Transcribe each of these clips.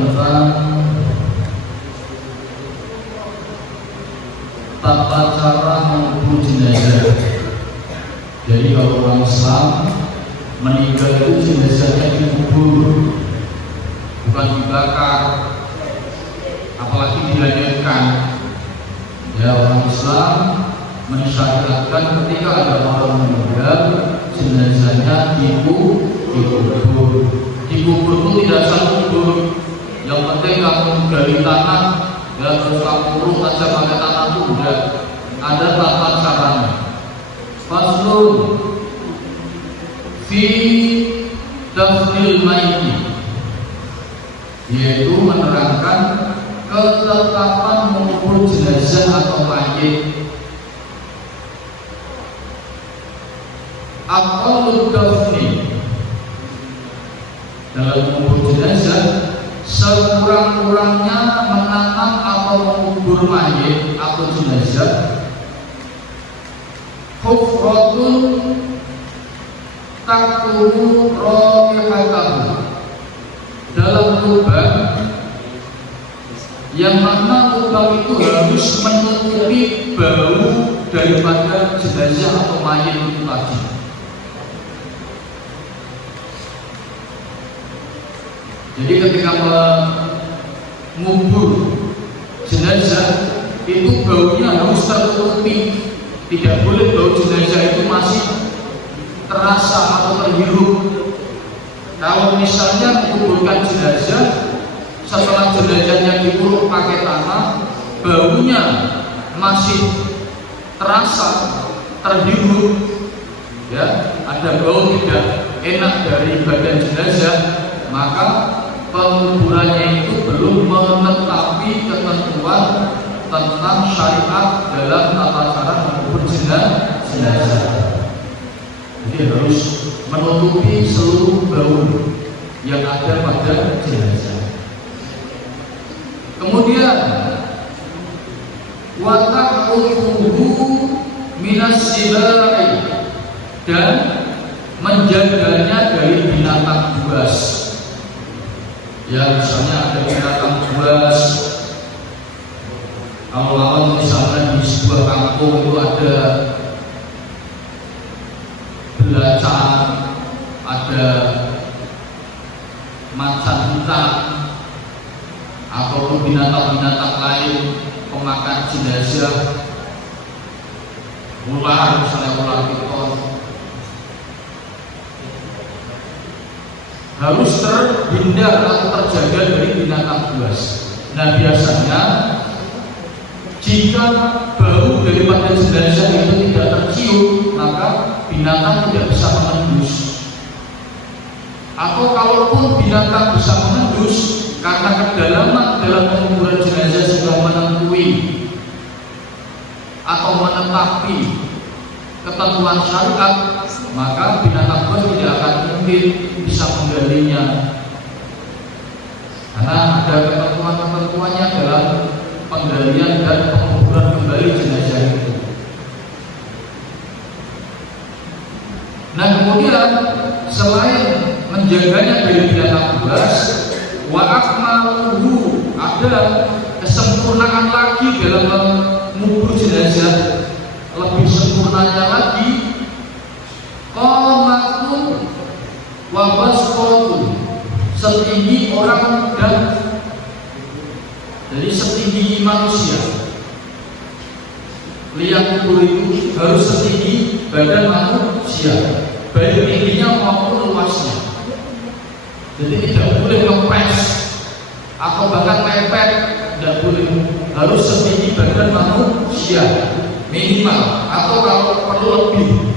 tentang tata cara mengubur jenazah. Jadi kalau orang Islam meninggal itu jenazahnya dikubur, bukan dibakar, apalagi dilanjutkan. Ya, orang Islam mensyariatkan ketika ada orang meninggal jenazahnya dikubur. Dikubur itu tidak asal kubur. Yang penting kamu gali tanah, ya terus kamu urus aja pakai tanah itu udah ada tata caranya. Faslun fi dafnil mayyit, yaitu menerangkan ketetapan mengubur jenazah atau mayit. Aqallu dafni, dalam mengubur jenazah sekurang-kurangnya menanam atau mengubur mayit atau jenazah hufratun takunu raihatahu, dalam lubang yang mana lubang itu harus menutupi bau daripada jenazah atau mayit itu tadi. Jadi ketika mengubur jenazah itu baunya harus tertutupi, tidak boleh bau jenazah itu masih terasa atau terhirup. Kalau misalnya menguburkan jenazah, setelah jenazahnya diuruk pakai tanah, baunya masih terasa terhirup, ya ada bau tidak enak dari badan jenazah, maka penguburannya itu belum menetapi ketentuan tentang syariat dalam tata cara mengubur jenazah. Jadi harus menutupi seluruh bau yang ada pada jenazah. Kemudian wataquhu minas sibai, dan menjaganya dari binatang buas. Ya, misalnya ada binatang buas. Awal-awal misalnya di sebuah kampung itu ada belacan, ada macan hutan, ataupun binatang-binatang lain pemakan jenazah, ular, misalnya ular piton, harus terhindar atau terjaga dari binatang buas. Nah, biasanya jika bau daripada jenazah itu tidak tercium, maka binatang tidak bisa mengendus. Atau kalaupun binatang bisa mengendus, karena kedalaman dalam penguburan jenazah sudah menentuhi atau menetapi ketentuan syariat, maka binatang buas tidak akan mungkin bisa menggalinya, karena ada ketentuan-ketentuannya dalam penggalian dan penguburan kembali jenazah itu. Nah, kemudian selain menjaganya dari binatang buas, wa akmaluhu, ada kesempurnaan lagi dalam mengubur jenazah, lebih sempurnanya lagi, qamatun wa basqatun, setinggi orang dan jadi setinggi manusia. Liang kubur itu harus setinggi badan manusia, baik tingginya maupun luasnya. Jadi tidak boleh ngepres atau bahkan mepet, tidak boleh, harus setinggi badan manusia minimal, atau kalau perlu lebih.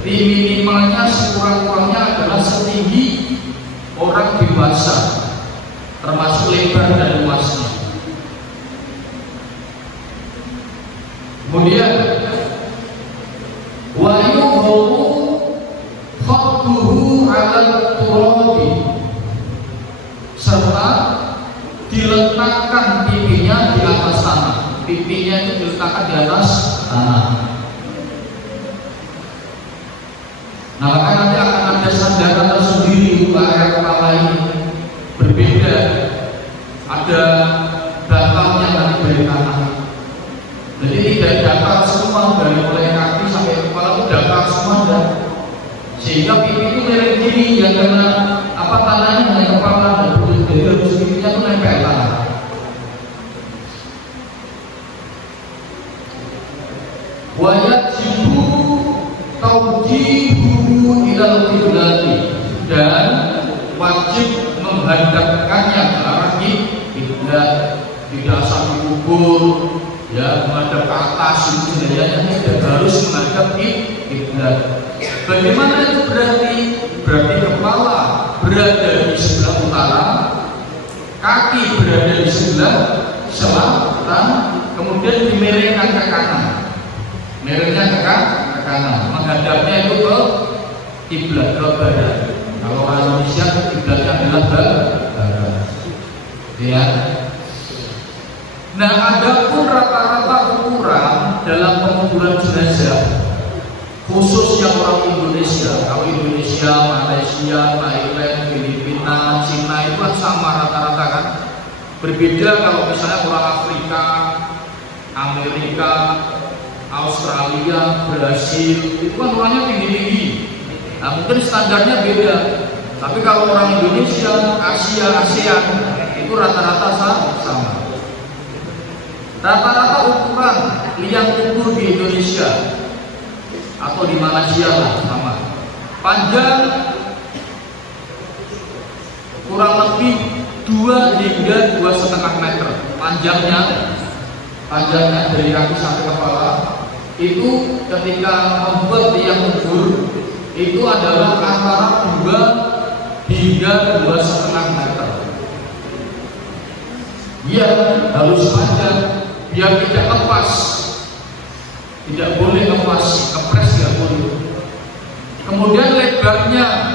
Jadi minimalnya sekurang-kurangnya adalah setinggi orang dewasa, termasuk lebar dan luasnya. Kemudian wa yuhu khattuhu 'ala turabi, serta diletakkan pipinya di atas tanah. Pipinya itu diletakkan di atas tanah. Nah, maka nanti akan ada sandaran tersendiri untuk area kepala ini, berbeda beda. Ada datarannya dari tanah. Jadi tidak datar semua, dari mulai kaki sampai kepala itu datar semua, sehingga pipi itu miring kiri yang karena apa tanahnya dengan kepala dan jadi harus pipinya itu nempel tanah. Wajibu taujihu ilal qiblati, dan wajib menghadapkannya ke arah kiblat, tidak sampai kubur ya menghadap ke atas itu dayanya, tidak harus menghadap kiblat. Bagaimana itu berarti? Berarti kepala berada di sebelah utara, kaki berada di sebelah selatan, kemudian dimiringkan ke kanan. Miringnya ke kanan, menghadapnya itu ke kiblat, ke barat. Kalau orang Indonesia kiblatnya adalah barat. Ya. Nah, adapun rata-rata ukuran dalam penguburan jenazah, khusus yang orang Indonesia, kalau Indonesia, Malaysia, Thailand, Filipina, Cina itu kan sama rata-rata kan. Berbeda kalau misalnya orang Afrika, Amerika, Australia, Brasil, itu kan orangnya tinggi-tinggi. Nah, mungkin standarnya beda. Tapi kalau orang Indonesia, Asia, ASEAN itu rata-rata sama. Rata-rata ukuran liang kubur di Indonesia atau di Malaysia lah sama. Panjang kurang lebih 2 hingga 2,5 meter. Panjangnya dari kaki sampai kepala. Itu ketika membuat liang kubur itu adalah antara 2 hingga 2,5 meter. Dia harus panjang biar tidak lepas, tidak boleh lepas, kepres tidak boleh. Kemudian lebarnya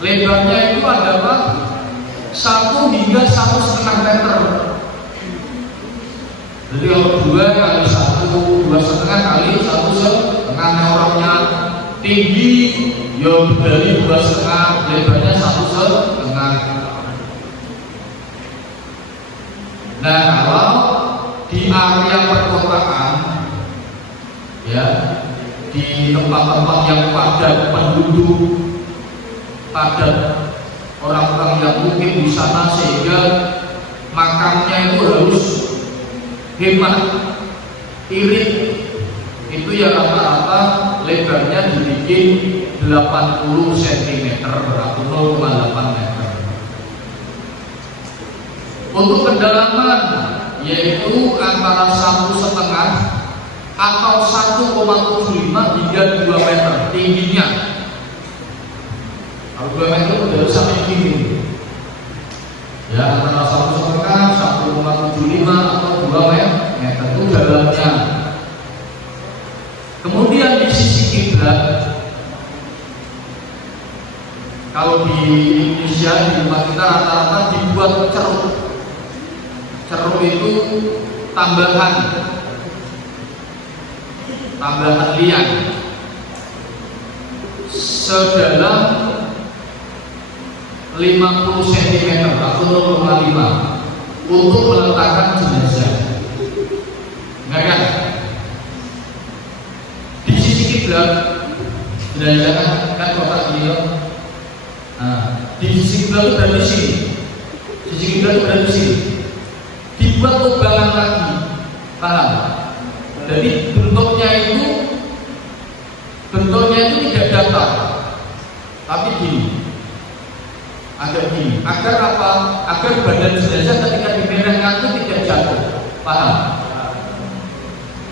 itu adalah 1 hingga 1,5 meter. Jadi kalau 2 kali 1, 2,5 kali 1,5, orangnya tinggi, ya dari 2,5, lebarnya 1,5. Nah, kalau di area perkotaan, ya, di tempat-tempat yang padat penduduk, padat orang-orang yang mungkin di sana, sehingga makamnya itu harus hemat, irit, itu ya rata-rata lebarnya dibikin 80 cm atau 0,8 meter. Untuk kedalaman yaitu antara 1,5 atau 1,75 hingga 2 meter tingginya. Kalau 2 meter udah sampai gini. Ya, antara 1,5, 1,75 atau 2 meter itu dalamnya. Kemudian di sisi kiblat, kalau di Indonesia di tempat kita rata-rata dibuat ceruk. Ceruk itu tambahan liang sedalam 50 cm atau 0,5 untuk meletakkan jenazah. Enggak kan? Di sisi kiblat jenazah kan kotak beliau. Nah, di sisi kiblat itu berada di sini. Sisi kiblat itu berada di sini. Dibuat lubangan lagi, paham? Jadi bentuknya itu tidak datar, tapi gini, agak gini. Agar apa? Agar badan jenazah ketika dimiringkan itu tidak jatuh, paham?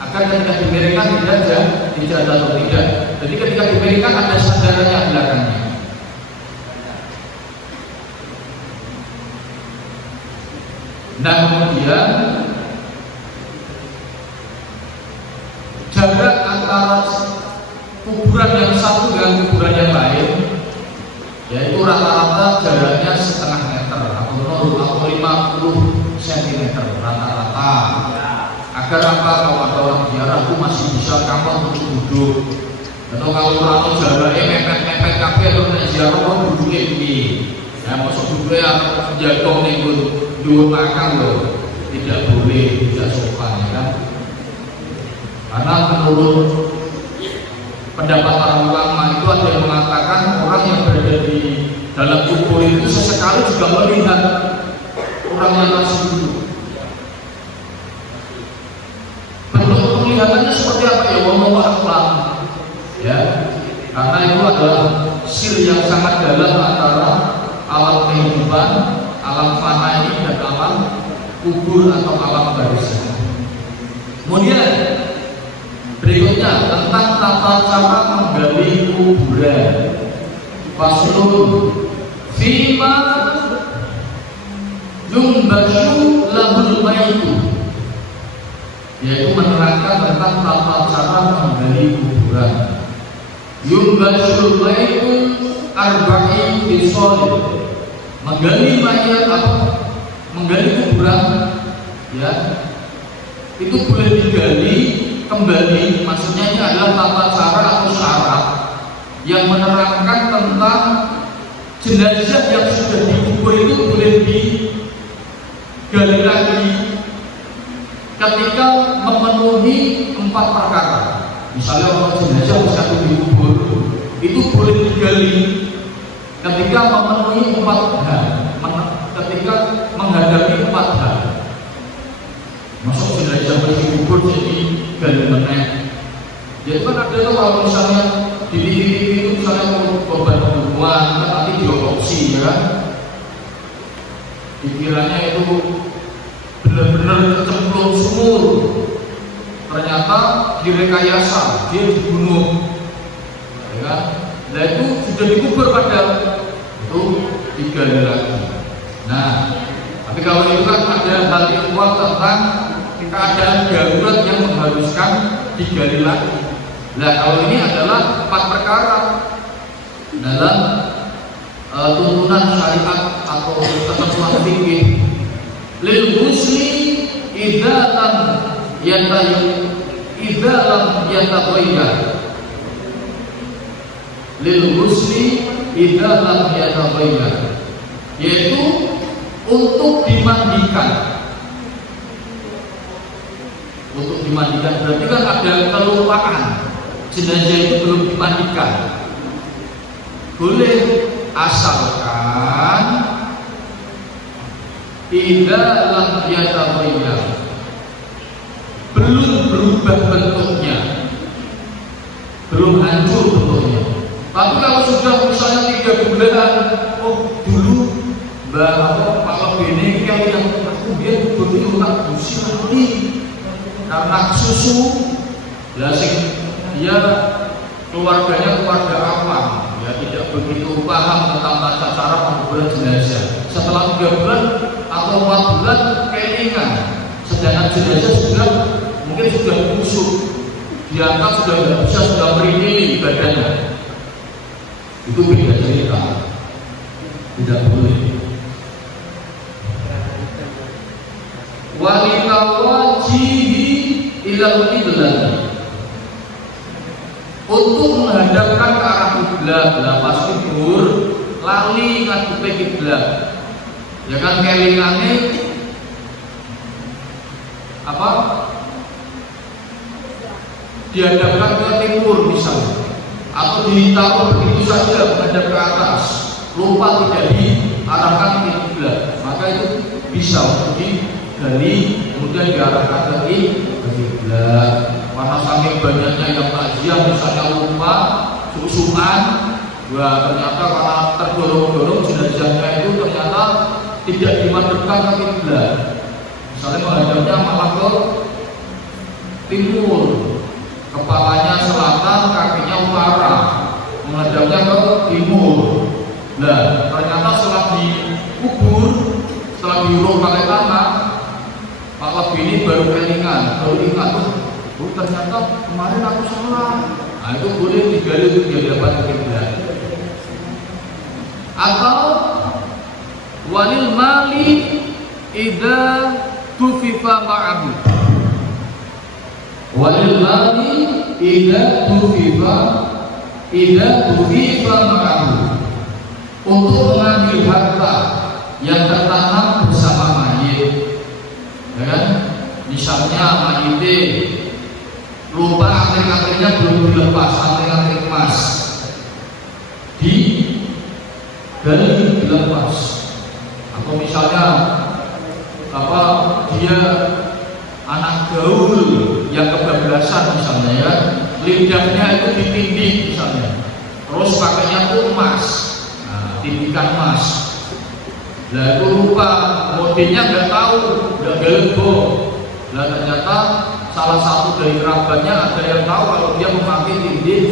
Agar ketika dimiringkan tidak jatuh, tidak. Jadi ketika dimiringkan ada sandarannya belakangnya. Nah, kemudian jarak antara kuburan yang satu dengan kuburan yang lain, yaitu rata-rata jaraknya 0,5 meter atau 50 cm rata-rata. Agar apa? Kalau ada orang ziarah itu masih bisa kamu untuk duduk. Atau kalau orang jaraknya mepet-mepet kafe atau ziarah duduknya ini. Ya masuk juga yang jatuh nih dua makan loh, tidak boleh, tidak sopan ya kan? Karena menurut pendapat para ulama itu ada yang mengatakan orang yang berada di dalam kubur itu sesekali juga melihat orang yang masih hidup. Bentuk penglihatannya seperti apa ya? Wallahu a'lam. Ya, karena itu adalah sir yang sangat dalam antara alam kehidupan, alam fana ini dan alam kubur atau alam barzakh. Kemudian berikutnya tentang tata cara menggali kuburan. Faslun fima yumbashu lahul maitu, yaitu menerangkan tentang tata cara menggali kuburan. Yumbashu maitu arba'i bisolid, menggali mayat atau menggali kuburan ya, itu boleh digali kembali. Maksudnya ini adalah tata cara atau syarat yang menerangkan tentang jenazah yang sudah dikubur itu boleh digali lagi ketika memenuhi 4 perkara. Misalnya orang jenazah satu dikubur itu boleh digali ketika memenuhi 4 hal, ketika menghadapi 4 hal. Masuk jenazah dikubur jadi gali meneh. Ya kan ada tuh kalau misalnya di TV itu misalnya korban pembunuhan kan nanti diotopsi ya kan, pikirannya itu benar-benar kecemplung sumur, ternyata direkayasa dia dibunuh ya kan. Nah itu sudah dikubur padahal itu digali lagi. Nah tapi kalau itu kan ada hal ikhwal tentang keadaan darurat yang mengharuskan digali lagi. Nah kalau ini adalah 4 perkara dalam tuntunan syariat atau ketentuan fikih. Lil muslim idza lam yataghayyan, lil muslim idza lam yataghayyan, yaitu untuk dimandikan. Untuk dimandikan berarti kan ada kelupaan, jenazah itu belum dimandikan. Boleh asalkan tidak lam yataghayyan, belum berubah bentuknya, belum hancur bentuknya. Tapi kalau sudah misalnya 3 bulan, oh dulu Pak Lebene yang aku dia begitu tak busi nanti karena susu ya dia keluarganya keluarga awam ya, tidak begitu paham tentang tata cara penguburan jenazah. Setelah 3 bulan atau 4 bulan kelingan, sedangkan jenazah sudah mungkin sudah busuk, diangkat sudah tidak bisa, sudah merinding badannya, itu beda cerita, tidak boleh. Walitawajihi ilal qiblah, untuk menghadapkan ke arah kiblat. Lah pas tidur lali ngadepe kiblat ya kan, kelingane apa dihadapkan ke timur misalnya, atau ditaruh begitu saja menghadap ke atas, lupa tidak diarahkan ke kiblat, maka itu bisa untuk digali kemudian diarahkan ke kiblat. Karena saking banyaknya yang takziah misalnya lupa susuan, wah ternyata karena terdorong-dorong jenazahnya itu ternyata tidak dimadepkan ke kiblat, misalnya menghadapnya malah ke timur, kepalanya selatan, kakinya utara, menghadapnya ke timur. Nah ternyata setelah dikubur, setelah diuruk pakai tanah, Pak Lebene baru kelingan, baru ingat, oh ternyata kemarin aku salah. Nah itu boleh digali untuk dihadapkan ke kiblat. Atau walil mali idza tufifa ma'ahu, walil mali idza tufifa ma'ahu, untuk mengambil harta yang tertanam bersama mayit, ya kan? Misalnya mayit lupa anting-antingnya belum dilepas, anting-anting emas digali dilepas, atau misalnya dia anak gaul yang kebablasan misalnya, ya, lidahnya itu ditindih misalnya, terus pakainya itu emas, nah, tindikan emas, lalu lupa modelnya nggak tahu, nggak gelebo, dan ternyata salah satu dari kerabatnya ada yang tahu kalau dia memakai tindih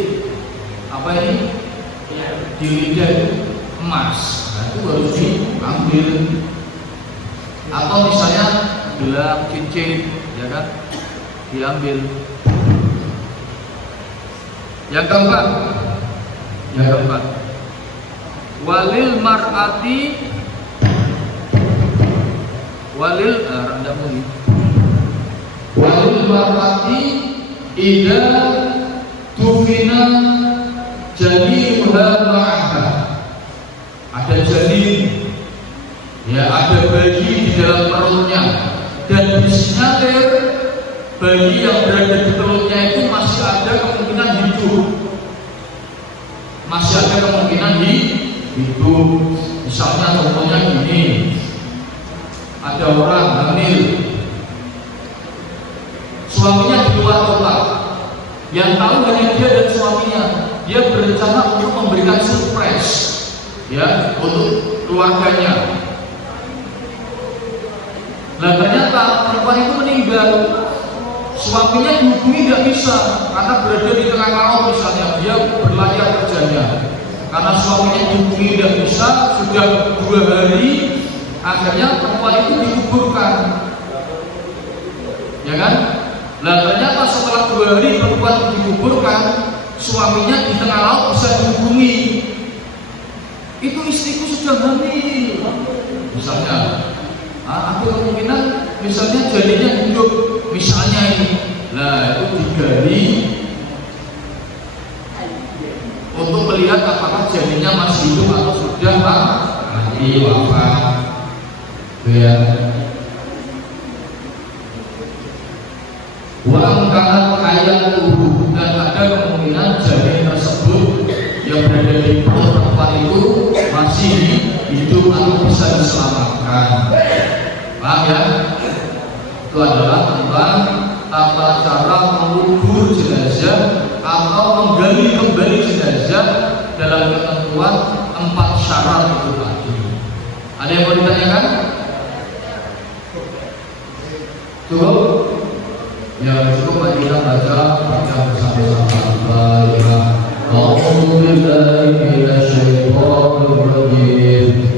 di lidah itu emas, nah, itu harus diambil. Atau misalnya gelang cincin, ya kan, diambil. Yang keempat, walil mar'ati walil mar'ati idza tufina janiha ma'aha. Ada janin, ya, ada bayi di dalam perutnya, dan disinyalir bayi yang berada di perutnya itu masih ada kemungkinan hidup, Misalnya contohnya gini, ada orang hamil, suaminya di luar kota, yang tahu hanya dia dan suaminya. Dia berencana untuk memberikan surprise, ya, untuk keluarganya. Nah, ternyata perempuan itu meninggal, suaminya dihubungi nggak bisa karena berada di tengah laut misalnya, dia berlayar kerjanya. Karena suaminya dihubungi nggak bisa, sudah 2 hari, akhirnya perempuan itu dikuburkan, ya kan? Nah, ternyata setelah 2 hari perempuan dikuburkan, suaminya di tengah laut bisa dihubungi. Itu istriku sudah hamil, misalnya. Ada kemungkinan misalnya jadinya hidup, misalnya ini. Nah, itu digali untuk melihat apakah janinnya masih hidup atau sudah mati, wafat, ya. Wangkalan ayat tubuh, dan ada kemungkinan janin tersebut yang berada di perut perempuan itu masih hidup atau bisa diselamatkan. Paham ya? Itu adalah tentang tata cara mengubur jenazah atau menggali kembali jenazah dalam ketentuan 4 syarat itu tadi. Ada yang mau ditanyakan? Cukup? Ya, cukup kita baca bersama-sama.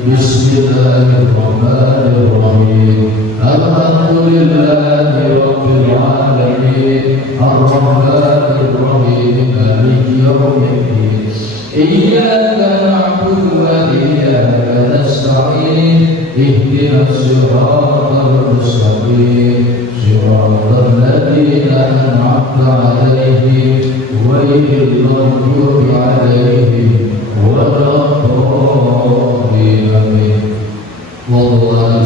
Bismillahirrahmanirrahim. Alhamdulillahi rabbil alamin. Ar-Rahmanir-Rahim. Maliki yaumiddin. Iyyaka na'budu wa iyyaka nasta'in. Ihdinas siratal mustaqim. Siratal ladzina an'amta 'alaihim ghairil maghdubi 'alaihim waladdallin. Wallahu a'lam.